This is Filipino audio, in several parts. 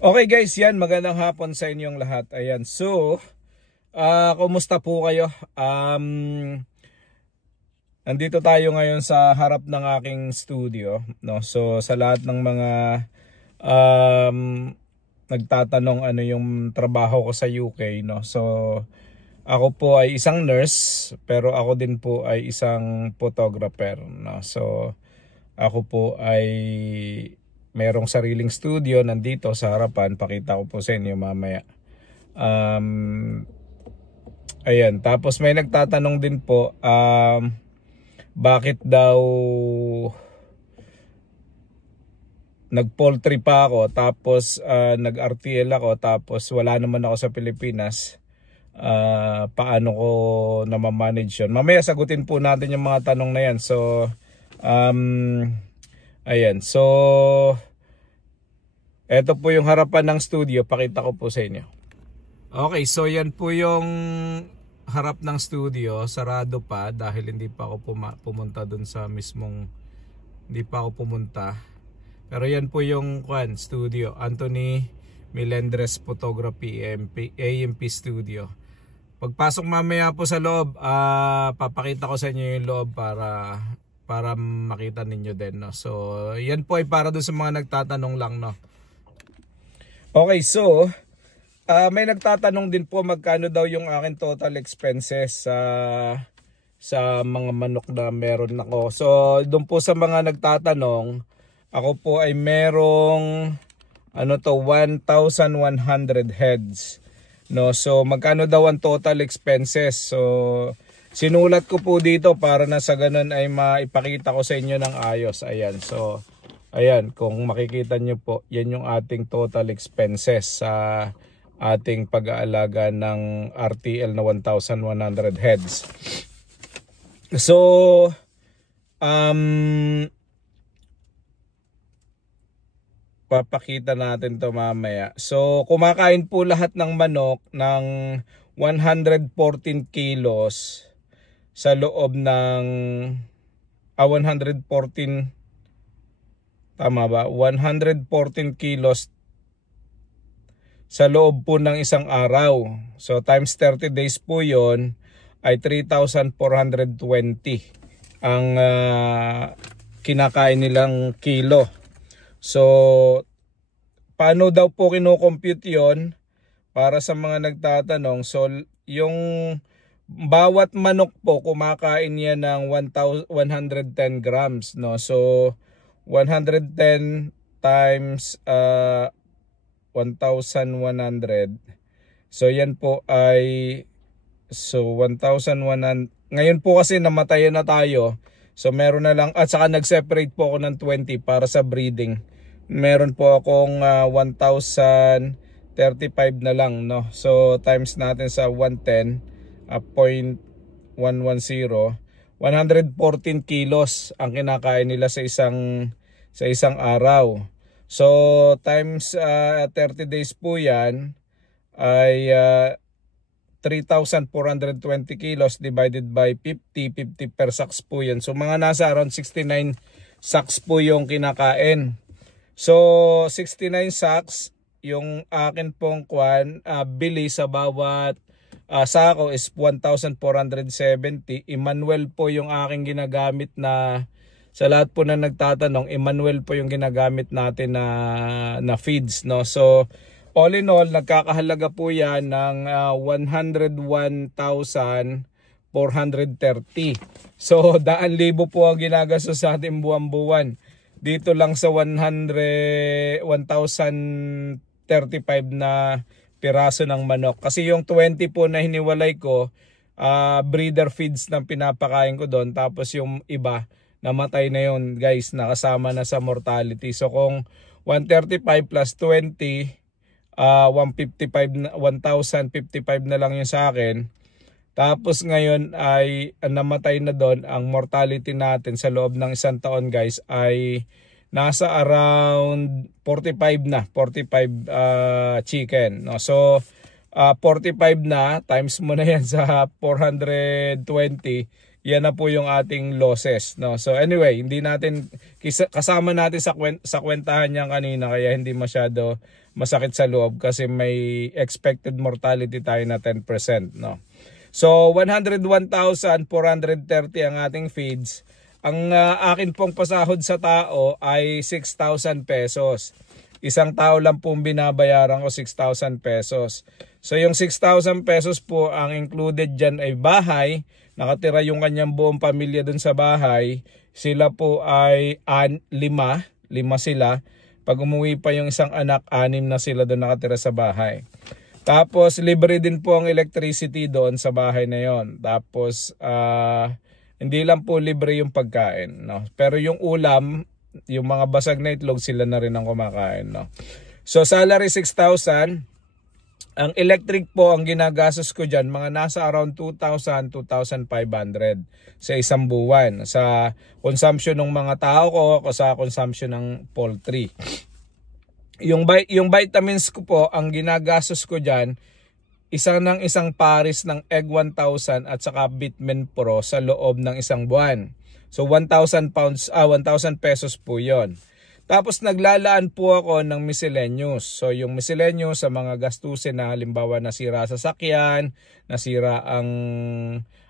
Okay guys, yan, magandang hapon sa inyong lahat. Ayan, so, kumusta po kayo? Nandito tayo ngayon sa harap ng aking studio, no? So, sa lahat ng mga um, nagtatanong ano yung trabaho ko sa UK, no? So, ako po ay isang nurse, pero ako din po ay isang photographer, no? So, ako po ay merong sariling studio nandito sa harapan. Pakita ko po sa inyo mamaya. Ayan, tapos may nagtatanong din po, bakit daw nag-poultry pa ako tapos nag-RTL ako tapos wala naman ako sa Pilipinas. Paano ko na-manage yun? Mamaya sagutin po natin yung mga tanong na yan. So, ayan, so eto po yung harapan ng studio, pakita ko po sa inyo. Okay, so yan po yung harap ng studio, sarado pa dahil hindi pa ako pumunta dun sa mismong, hindi pa ako pumunta. Pero yan po yung studio, Anthony Melendres Photography AMP Studio. Pagpasok mamaya po sa loob, papakita ko sa inyo yung loob para makita ninyo din, no? So, yan po ay para doon sa mga nagtatanong lang, no? Okay, so, may nagtatanong din po magkano daw yung akin total expenses sa mga manok na meron ako. So, doon po sa mga nagtatanong, ako po ay merong 1,100 heads. No, so magkano daw ang total expenses? So, sinulat ko po dito para na sa ganun ay maipakita ko sa inyo ng ayos. Ayan. So, ayan, kung makikita nyo po, yan yung ating total expenses sa ating pag-aalaga ng RTL na 1,100 heads. So, papakita natin to mamaya. So, kumakain po lahat ng manok ng 114 kilos sa loob ng 114, tama ba? 114 kilos sa loob po ng isang araw. So, times 30 days po yon ay 3,420 ang kinakain nilang kilo. So, paano daw po kino-compute yon para sa mga nagtatanong? So, yung bawat manok po kumakain niya ng 110 grams, no? So, 110 times 1,100. So, yan po ay 1,100. Ngayon po kasi namatayan na tayo. So, meron na lang, at saka nag-separate po ako ng 20 para sa breeding. Meron po akong 1,035 na lang, no? So, times natin sa 110.110, 114 kilos ang kinakain nila sa isang araw. So, times 30 days po yan ay 3,420 kilos divided by 50 per sacks po yan. So, mga nasa around 69 sacks po yung kinakain. So, 69 sacks, yung akin pong bili sa bawat sako is 1,470. Emmanuel po yung aking ginagamit na, sa lahat po na nagtatanong, Emmanuel po yung ginagamit natin na feeds, no? So, all in all, nagkakahalaga po yan ng 101,430. So, 1,000 po ang ginagastos sa ating buwan-buwan. Dito lang sa 1,035 na piraso ng manok. Kasi yung 20 po na hiniwalay ko, breeder feeds na pinapakain ko doon. Tapos yung iba, namatay na yun, guys, nakasama na sa mortality. So, kung 135 plus 20, 1,055 na lang yung sa akin. Tapos ngayon ay namatay na doon, ang mortality natin sa loob ng isang taon, guys, ay nasa around 45 chicken, no? So 45 na, times mo na yan sa 420, yan na po yung ating losses, no? So anyway, hindi natin kasama natin sa kwentahan niyan kanina, kaya hindi masyado masakit sa loob kasi may expected mortality tayo na 10%, no? So 101,430 ang ating feeds. Ang akin pong pasahod sa tao ay 6,000 pesos. Isang tao lang pong binabayaran ko 6,000 pesos. So yung 6,000 pesos po, ang included dyan ay bahay. Nakatira yung kanyang buong pamilya dun sa bahay. Sila po ay 5 sila. Pag umuwi pa yung isang anak, 6 na sila doon nakatira sa bahay. Tapos libre din po ang electricity doon sa bahay na yon. Tapos hindi lang po libre yung pagkain, no? Pero yung ulam, yung mga basag na itlog, sila na rin ang kumakain, no? So salary 6,000. Ang electric po, ang ginagastos ko dyan, mga nasa around 2,000, 2,500 sa isang buwan. Sa consumption ng mga tao ko, o sa consumption ng poultry. Yung vitamins ko po, ang ginagastos ko dyan, isang pares ng Egg 1,000 at saka Bitmen Pro sa loob ng isang buwan. So 1,000 pesos po yon. Tapos naglalaan po ako ng miscellaneous. So yung miscellaneous sa mga gastusin na halimbawa nasira sa sakyan, nasira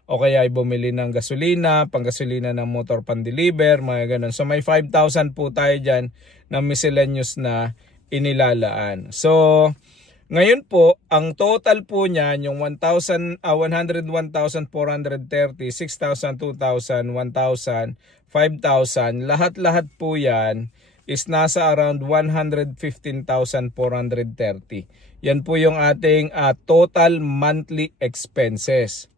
o kaya ay bumili ng gasolina, panggasolina ng motor pan-deliver, mga ganun. So may 5,000 po tayo dyan na miscellaneous na inilalaan. So ngayon po, ang total po niyan, yung 101,430, 6,000, 2,000, 1,000, 5,000, lahat-lahat po yan is nasa around 115,430. Yan po yung ating total monthly expenses.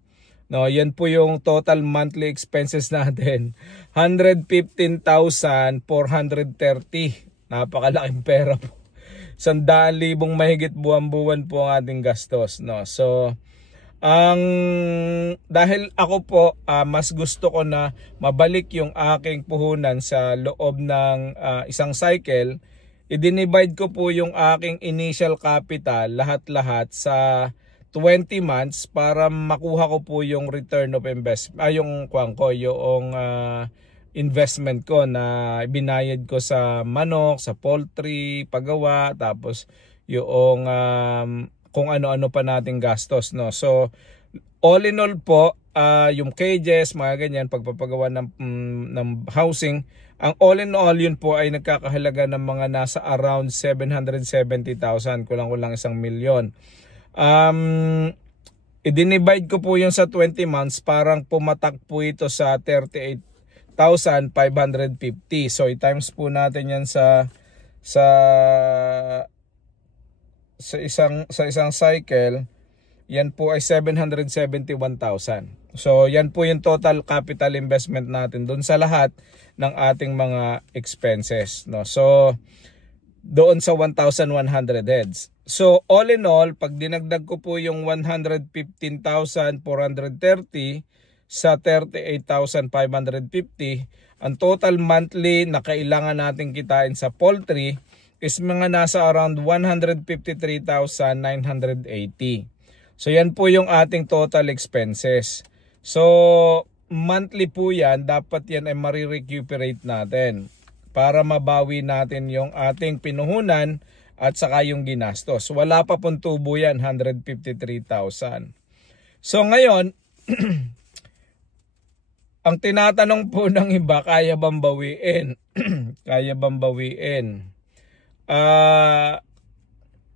No, yan po yung total monthly expenses natin. 115,430. Napakalaking pera po. 100,000 mahigit buwan-buwan po ang ating gastos, no. So dahil ako po mas gusto ko na mabalik yung aking puhunan sa loob ng isang cycle, i-divide ko po yung aking initial capital lahat-lahat sa 20 months para makuha ko po yung return of investment, yung investment ko na binayad ko sa manok, sa poultry, paggawa, tapos yung kung ano-ano pa nating gastos, no. So all in all po, yung cages, mga ganyan, pagpapagawa ng housing, ang all in all yun po ay nagkakahalaga ng mga nasa around 770,000, kulang-kulang 1,000,000. I-divide ko po yung sa 20 months, parang pumatak po ito sa 38,550. So i-times po natin yan sa isang cycle, yan po ay 771,000. So yan po yung total capital investment natin doon sa lahat ng ating mga expenses, no. So doon sa 1,100 heads. So all in all, pag dinagdag ko po yung 115,430 sa 38,550, ang total monthly na kailangan natin kitain sa poultry is mga nasa around 153,980. So yan po yung ating total expenses. So monthly po yan, dapat yan ay marirecuperate natin para mabawi natin yung ating pinuhunan at saka yung ginastos. Wala pa pong tubo yan, 153,000. So ngayon, ang tinatanong po ng iba, kaya bang bawiin? Kaya bang bawiin?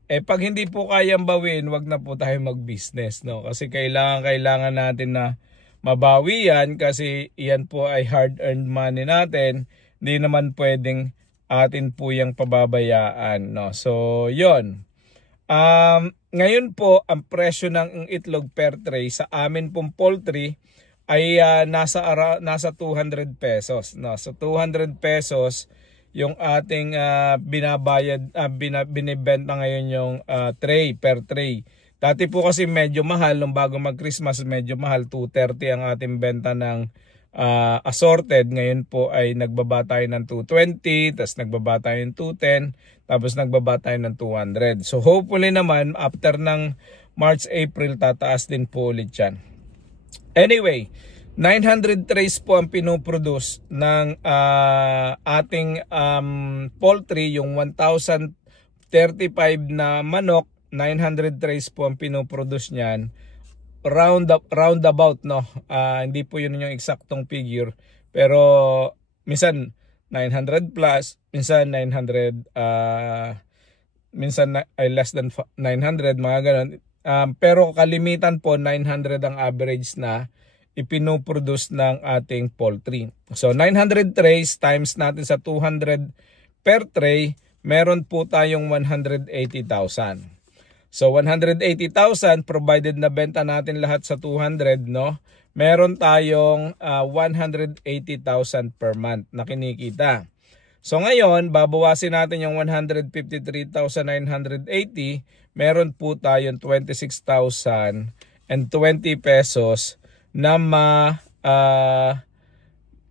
Pag hindi po kayang bawiin, wag na po tayo mag-business, no? Kasi kailangan natin na mabawi yan kasi yan po ay hard-earned money natin. Hindi naman pwedeng atin po yung pababayaan, no? So, yon. Ngayon po, ang presyo ng itlog per tray sa amin pong poultry ay nasa 200 pesos, no? So 200 pesos yung ating binibenta ngayon yung tray per tray. Dati po kasi medyo mahal, nung bago mag-Christmas medyo mahal, 230 ang ating benta ng assorted. Ngayon po ay nagbaba tayo ng 220, tapos nagbaba tayo ng 210, tapos nagbaba tayo ng 200. So hopefully naman after ng March, April, tataas din po ulit yan. Anyway, 900 trays po ang pinoproduce ng ating poultry, yung 1,035 na manok, 900 trays po ang pinoproduce niyan. Roundabout, no? Hindi po yun yung eksaktong figure, pero minsan 900 plus, minsan 900, minsan ay less than 900, mga ganun. Pero kalimitan po 900 ang average na ipinoproduce ng ating poultry. So 900 trays times natin sa 200 per tray, meron po tayong 180,000. So 180,000 provided na benta natin lahat sa 200, no? Meron tayong 180,000 per month na kinikita. So ngayon, babawasin natin yung 153,980, meron po tayong 26,020 pesos na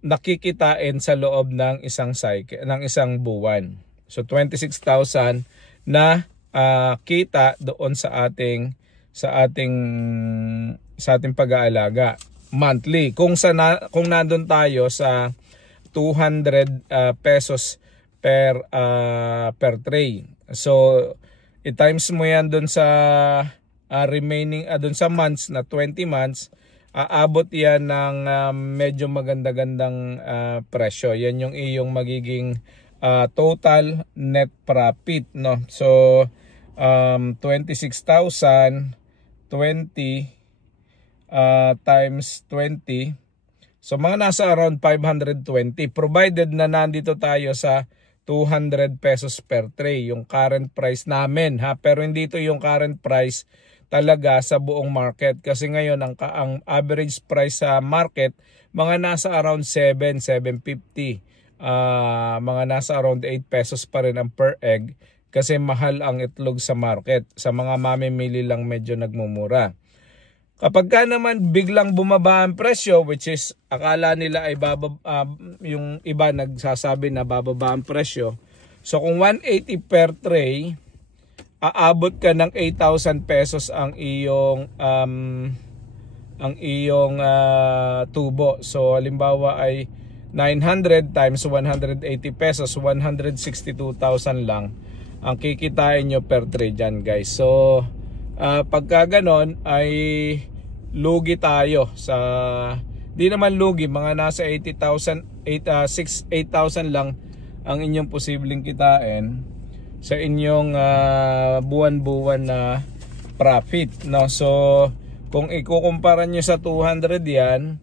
nakikitain sa loob ng isang cycle, ng isang buwan. So 26,000 na kita doon sa ating pag-aalaga monthly. Kung nandun tayo sa 200 pesos per tray. So i-times mo yan doon sa remaining doon sa months na 20 months, aabot yan ng medyo maganda-gandang presyo. Yan yung iyong magiging total net profit, no? So 26,020 times 20, so mga nasa around 520, provided na nandito tayo sa 200 pesos per tray, yung current price namin, ha. Pero hindi ito yung current price talaga sa buong market, kasi ngayon ang average price sa market mga nasa around 750, mga nasa around 8 pesos pa rin ang per egg, kasi mahal ang itlog sa market. Sa mga mamimili lang medyo nagmumura. Kapag ka naman biglang bumaba ang presyo, which is akala nila ay yung iba nagsasabi na bababa ang presyo, so kung 180 per tray, aabot ka ng 8,000 pesos ang iyong tubo. So halimbawa ay 900 times 180 pesos, 162,000 lang ang kikitain nyo per tray dyan, guys. So pagka ganon ay lugi tayo sa, di naman lugi, mga nasa 8,000 lang ang inyong posibleng kitain sa inyong buwan-buwan na profit, no? So kung ikukumpara nyo sa 200 yan,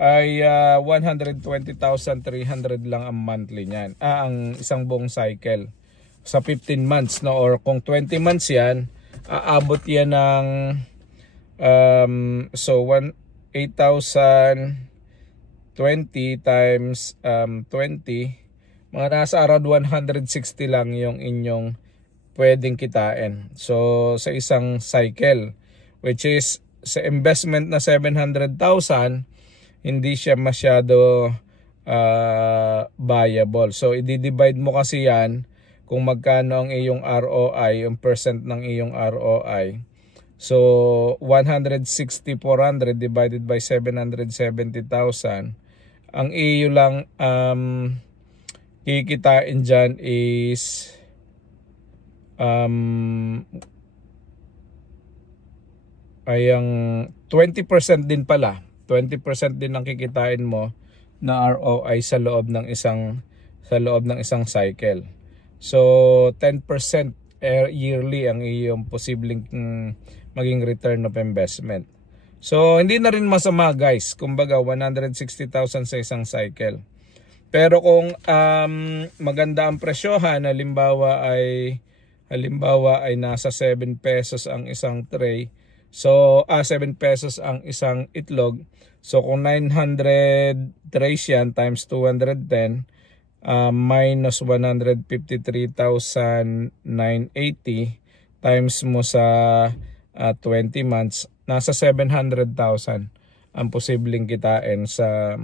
ay 120,300 lang ang monthly niyan, ang isang buong cycle sa 15 months, no? Or kung 20 months yan, aabot yan ng 8,020 times 20, mga nasa around 160 lang yung inyong pwedeng kitain. So sa isang cycle, which is sa investment na 700,000, hindi siya masyado viable. So i-divide mo kasi yan kung magkano ang iyong ROI, yung percent ng iyong ROI. So 160,400 divided by 770,000, ang iyo lang kikitain dyan is ay ang 20% din pala. 20% din ang kikitain mo na ROI sa loob ng isang cycle. So 10% yearly ang iyong posibleng maging return of investment. So hindi na rin masama, guys. Kumbaga 160,000 sa isang cycle. Pero kung maganda ang presyohan, halimbawa ay nasa 7 pesos ang isang tray. So 7 pesos ang isang itlog. So kung 900 trays yan times 210, minus 153,980 times mo sa 20 months, nasa 700,000 ang posibleng kitain sa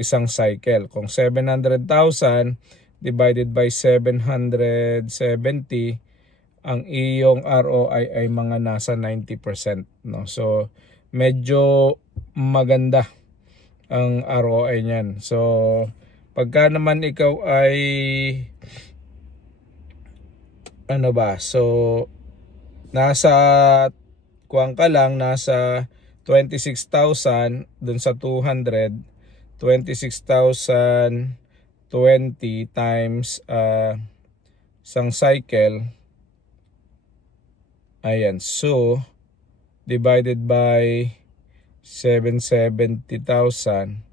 isang cycle. Kung 700,000 divided by 770, ang iyong ROI ay mga nasa 90%, no? So medyo maganda ang ROI niyan. So pagka naman ikaw ay so nasa kuwang ka lang, nasa 26,000 dun sa 200, 26,020 times isang cycle, ayan, so divided by 770,000,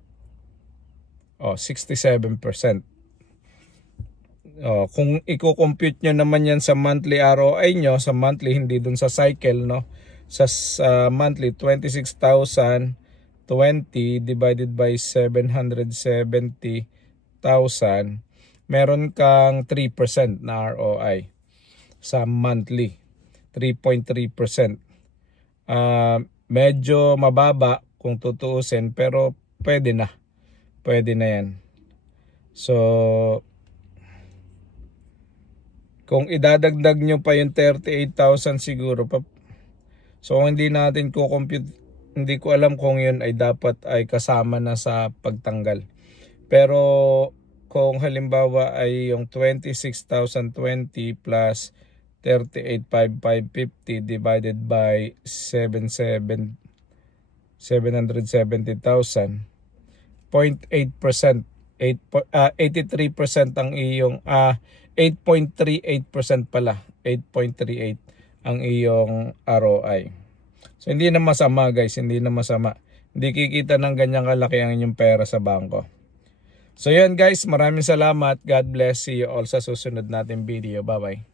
67%. Kung i-compute nyo naman yan sa monthly ROI nyo, sa monthly, hindi dun sa cycle, no? Sa monthly, 26,020 divided by 770,000, meron kang 3% na ROI sa monthly. 3.3%. Medyo mababa kung tutuusin, pero pwede na yan. So kung idadagdag nyo pa yung 38,000 siguro pa, so kung hindi natin compute, hindi ko alam kung yun ay dapat ay kasama na sa pagtanggal. Pero kung halimbawa ay yung 26,020 plus 38,550 divided by 770,000, 0.8%, 83% ang iyong 8.38% pala, 8.38 ang iyong ROI. So hindi na masama guys, hindi na masama. Hindi kikita ng ganyang kalaki ang inyong pera sa bangko. So yun guys, maraming salamat. God bless. See you all sa susunod nating video. Bye bye.